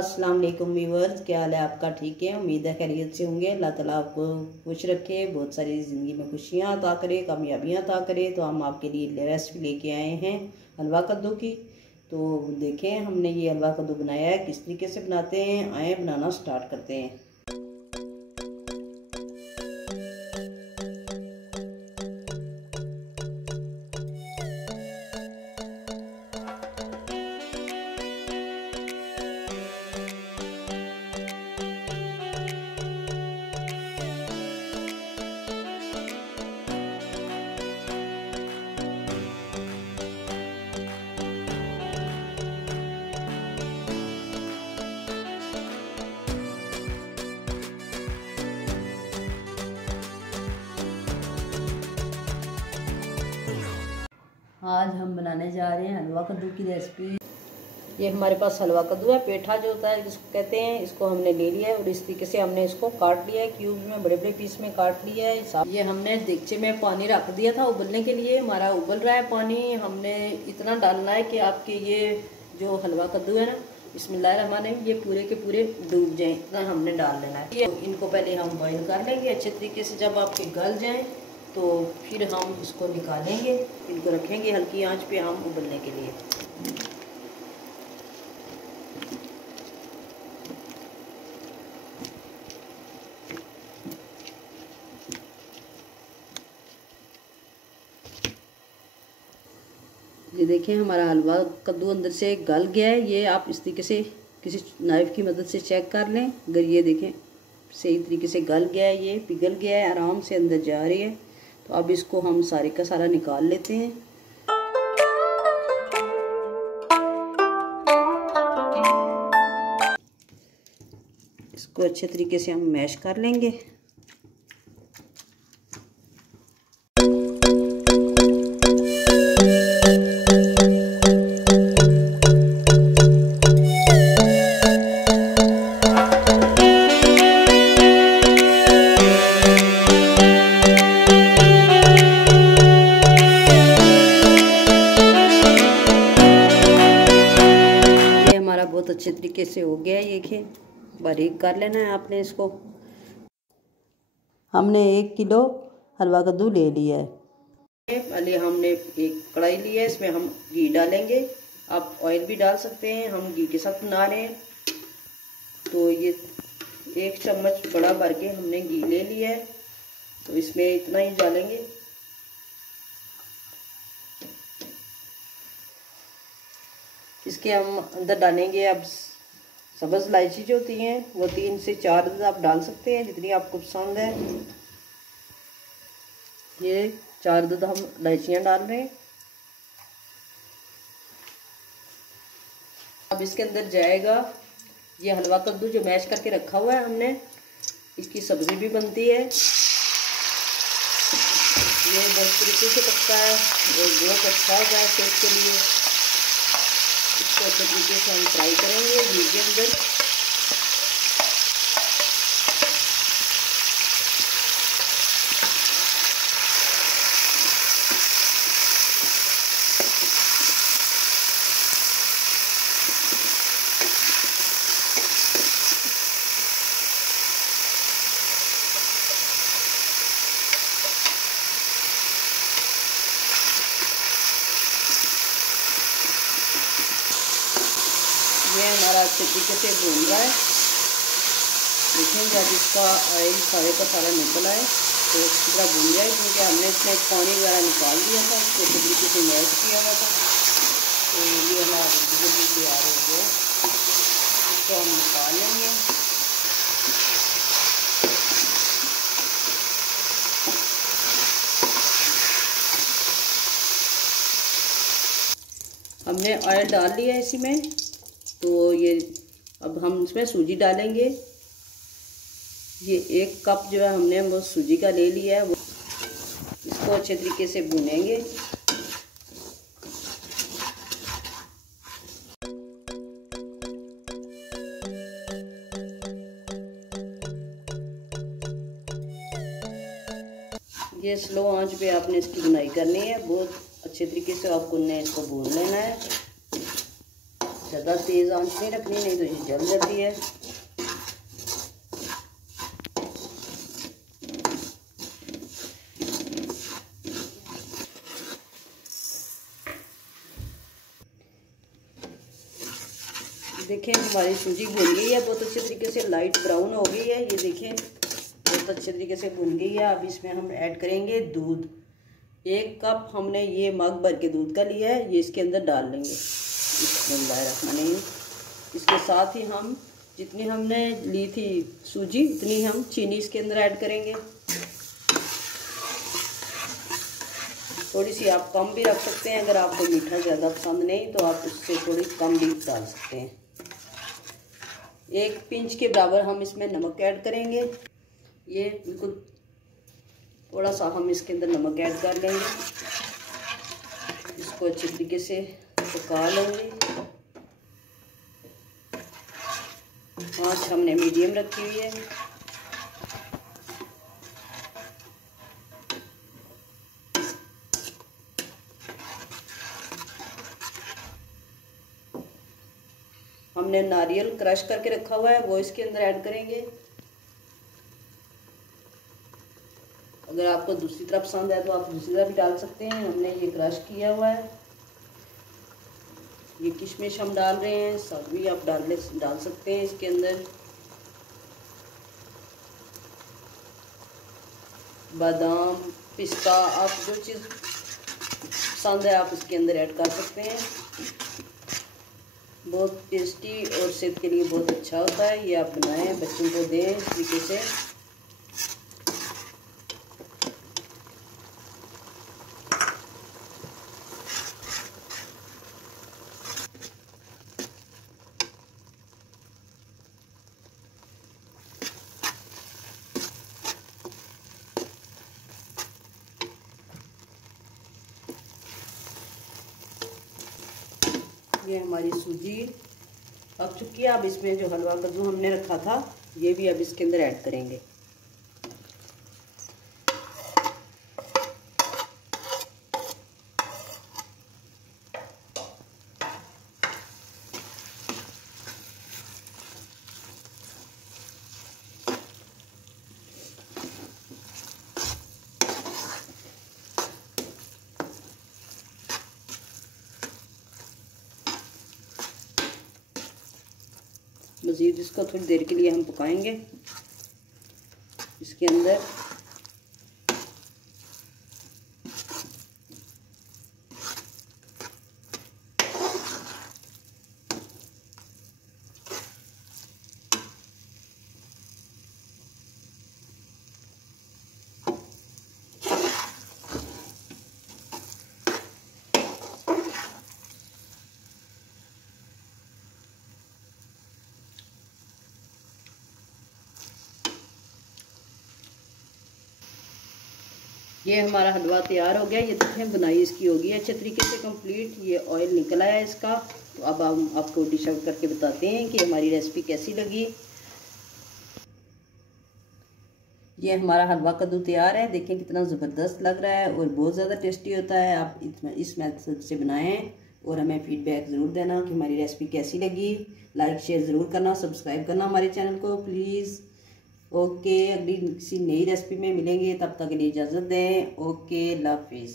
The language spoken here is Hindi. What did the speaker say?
अस्सलाम वालेकुम व्यूअर्स, क्या हाल है आपका? ठीक है, उम्मीद है खैरियत से होंगे। अल्लाह ताला आपको खुश रखे, बहुत सारी ज़िंदगी में खुशियाँ अता करे, कामयाबियाँ अता करे। तो हम आपके लिए रेसिपी लेके आए हैं हलवा कद्दू की। तो देखें हमने ये हलवा कद्दू बनाया है, किस तरीके से बनाते हैं, आए बनाना स्टार्ट करते हैं। आज हम बनाने जा रहे हैं हलवा कद्दू की रेसिपी। ये हमारे पास हलवा कद्दू है, पेठा जो होता है जिसको कहते हैं, इसको हमने ले लिया है और इस तरीके से हमने इसको काट लिया है, क्यूब्स में बड़े बड़े पीस में काट लिया है। ये हमने देगचे में पानी रख दिया था उबलने के लिए, हमारा उबल रहा है पानी। हमने इतना डालना है कि आपके ये जो हलवा कद्दू है ना, बिस्मिल्लाहिर्रहमानिर्रहीम, ये पूरे के पूरे डूब जाएं, इतना हमने डाल लेना है। ये इनको पहले हम बॉईल कर लेंगे अच्छे तरीके से। जब आपके गल जाएँ तो फिर हम इसको निकालेंगे, इनको रखेंगे हल्की आंच पे हम उबलने के लिए। ये देखें हमारा हलवा कद्दू अंदर से गल गया है। ये आप इस तरीके से किसी नाइफ की मदद से चेक कर लें। अगर ये देखें सही तरीके से गल गया है, ये पिघल गया है, आराम से अंदर जा रही है। तो अब इसको हम सारे का सारा निकाल लेते हैं। इसको अच्छे तरीके से हम मैश कर लेंगे। बहुत अच्छे तरीके से हो गया है, ये देखिए बारीक कर लेना है आपने इसको। हमने 1 किलो हलवा कद्दू ले लिया है। पहले हमने एक कढ़ाई ली है, इसमें हम घी डालेंगे। आप ऑयल भी डाल सकते हैं, हम घी के साथ बना रहे हैं। तो ये 1 चम्मच बड़ा भर के हमने घी ले लिया है, तो इसमें इतना ही डालेंगे। इसके हम अंदर डालेंगे अब सब्ज़ इलायची जो होती हैं, वो 3 से 4 आप डाल सकते हैं, जितनी आपको पसंद है। ये 4 हम इलायचियाँ डाल रहे हैं। अब इसके अंदर जाएगा ये हलवा कद्दू जो मैश करके रखा हुआ है हमने, इसकी सब्ज़ी भी बनती है। ये बहुत तरीके से पकता है और बहुत अच्छा होता है सेहत के लिए। इसको अच्छे तरीके से हम फ्राई करेंगे घी के अंदर। ये हमारा अच्छे तरीके से भून रहा है। देखें जब इसका ऑयल सारे का सारा निकल आए तो अच्छी तरह भून जाए, क्योंकि हमने इसमें पानी वगैरह निकाल दिया था, इसको अच्छे तरीके से मैश किया हुआ था। तो ये हमारा जल्दी तैयार हो गया, इसको हम निकाल लेंगे। हमने ऑयल डाल लिया है इसी में। तो ये अब हम इसमें सूजी डालेंगे। ये 1 कप जो है हमने वो सूजी का ले लिया है, वो इसको अच्छे तरीके से भूनेंगे। ये स्लो आंच पे आपने इसकी बुनाई करनी है, बहुत अच्छे तरीके से आपको ने इसको भून लेना है। ज़्यादा तेज़ आंच नहीं रखनी, नहीं तो ये जल जाती है। देखें हमारी सूजी भुन गई है, बहुत अच्छे तरीके से लाइट ब्राउन हो गई है। ये देखें बहुत अच्छे तरीके से भुन गई है। अब इसमें हम ऐड करेंगे दूध। 1 कप हमने ये मग भर के दूध का लिया है, ये इसके अंदर डाल लेंगे। बिस्मिल्लाहिर्रहमानिर्रहीम। इसके साथ ही हम जितनी हमने ली थी सूजी, उतनी हम चीनी इसके अंदर ऐड करेंगे। थोड़ी सी आप कम भी रख सकते हैं, अगर आपको मीठा ज़्यादा पसंद नहीं तो आप उससे थोड़ी कम भी डाल सकते हैं। 1 पिंच के बराबर हम इसमें नमक ऐड करेंगे। ये बिल्कुल थोड़ा सा हम इसके अंदर नमक ऐड कर लेंगे। इसको अच्छी तरीके से पका लेंगे। आँच हमने मीडियम रखी हुई है। हमने नारियल क्रश करके रखा हुआ है, वो इसके अंदर ऐड करेंगे। अगर आपको दूसरी तरफ पसंद है तो आप दूसरी तरफ भी डाल सकते हैं। हमने ये क्रश किया हुआ है। ये किशमिश हम डाल रहे हैं, सब भी आप डाल सकते हैं इसके अंदर। बादाम, पिस्ता, आप जो चीज़ पसंद है आप इसके अंदर ऐड कर सकते हैं। बहुत टेस्टी और सेहत के लिए बहुत अच्छा होता है। ये आप बनाएं, बच्चों को दें इस तरीके से। ये हमारी सूजी पक चुकी है। अब इसमें जो हलवा कद्दू हमने रखा था ये भी अब इसके अंदर ऐड करेंगे। मज़ीद इसको थोड़ी देर के लिए हम पकाएंगे इसके अंदर। ये हमारा हलवा तैयार हो गया। ये देखें बुनाई इसकी होगी अच्छे तरीके से कंप्लीट। ये ऑयल निकल आया इसका। तो अब हम आपको डिश आउट करके बताते हैं कि हमारी रेसिपी कैसी लगी। ये हमारा हलवा कद्दू तैयार है। देखें कितना ज़बरदस्त लग रहा है और बहुत ज़्यादा टेस्टी होता है। आप इस मेथड से बनाएं और हमें फीडबैक ज़रूर देना कि हमारी रेसिपी कैसी लगी। लाइक शेयर ज़रूर करना, सब्सक्राइब करना हमारे चैनल को प्लीज़। ओके, अगली किसी नई रेसिपी में मिलेंगे, तब तक के लिए इजाज़त दें। ओके, अल्लाह हाफिज़।